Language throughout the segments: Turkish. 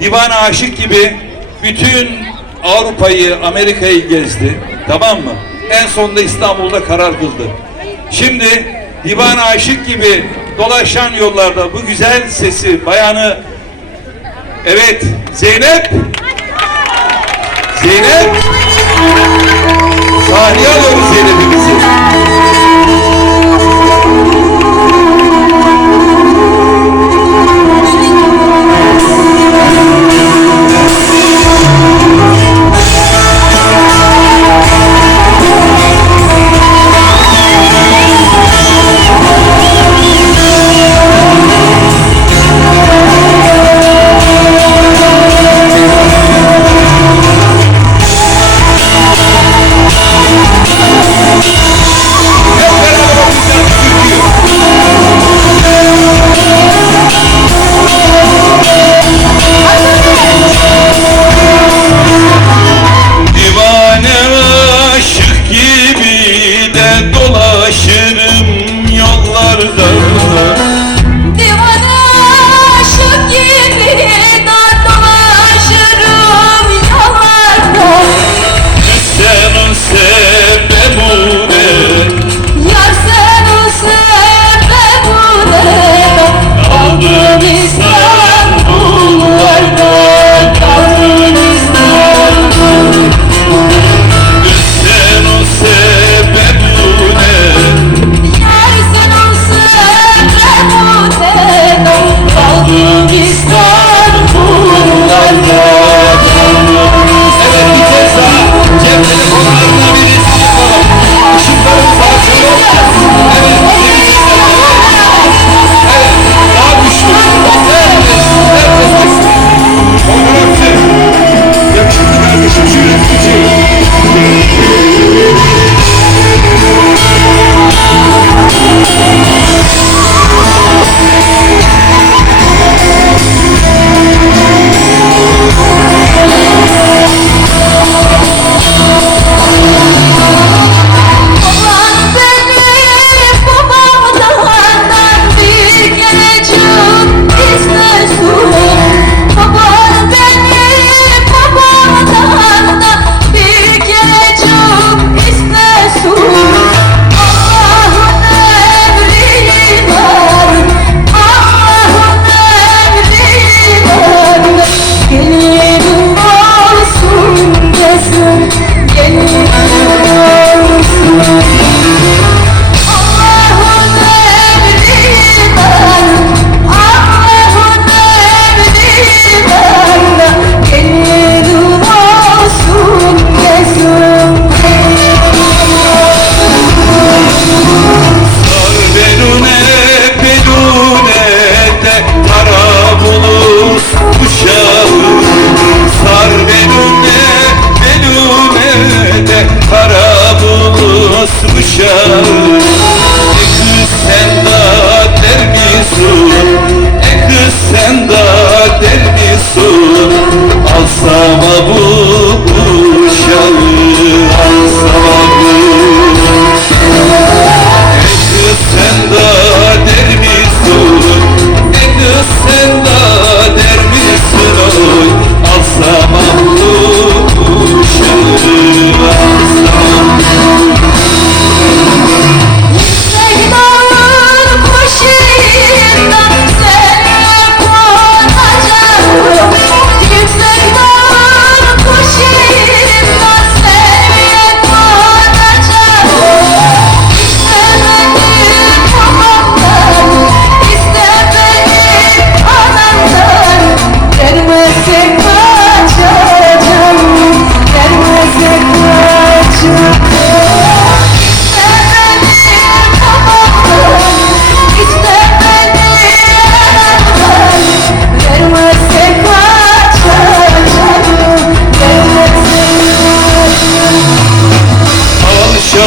divan aşık gibi bütün Avrupa'yı, Amerika'yı gezdi. Tamam mı? En sonunda İstanbul'da karar kıldı. Şimdi divan aşık gibi dolaşan yollarda bu güzel sesi, bayanı Evet, Zeynep Zeynep Sahneye alalım Zeynep'imizi.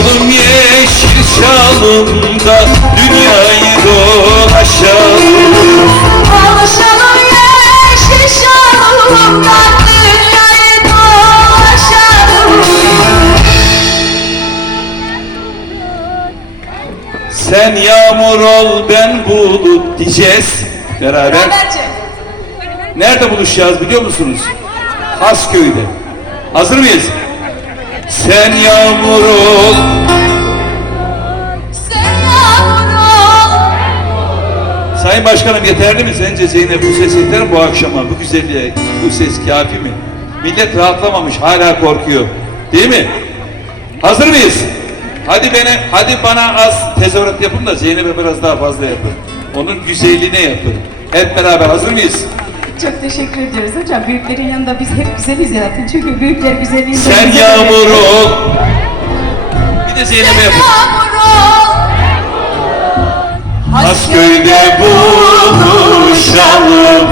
Çalalım yeşil şalımda Dünyayı dolaşalım. Dolaşalım yeşil şalımda Dünyayı dolaşalım. Sen yağmur ol ben bulut diyeceğiz. Beraber. Nerede buluşacağız biliyor musunuz? Hasköy'de Hazır mıyız? Sen yağmur ol, Sen yavrum Sayın Başkanım yeterli mi sence Zeynep bu ses yeter mi bu akşama bu güzelliğe bu ses kafi mi? Millet rahatlamamış hala korkuyor değil mi? Hazır mıyız? Hadi bana, hadi bana az tezahürat yapın da Zeynep'e biraz daha fazla yapın. Onun güzelliğine yapın. Hep beraber hazır mıyız? Çok teşekkür ediyoruz hocam. Büyüklerin yanında biz hep güzeliz zaten. Çünkü büyükler güzelliğinde... Sen yağmur ol. Bir de Zeynep'e yapın. Hasköy'de buluşalım.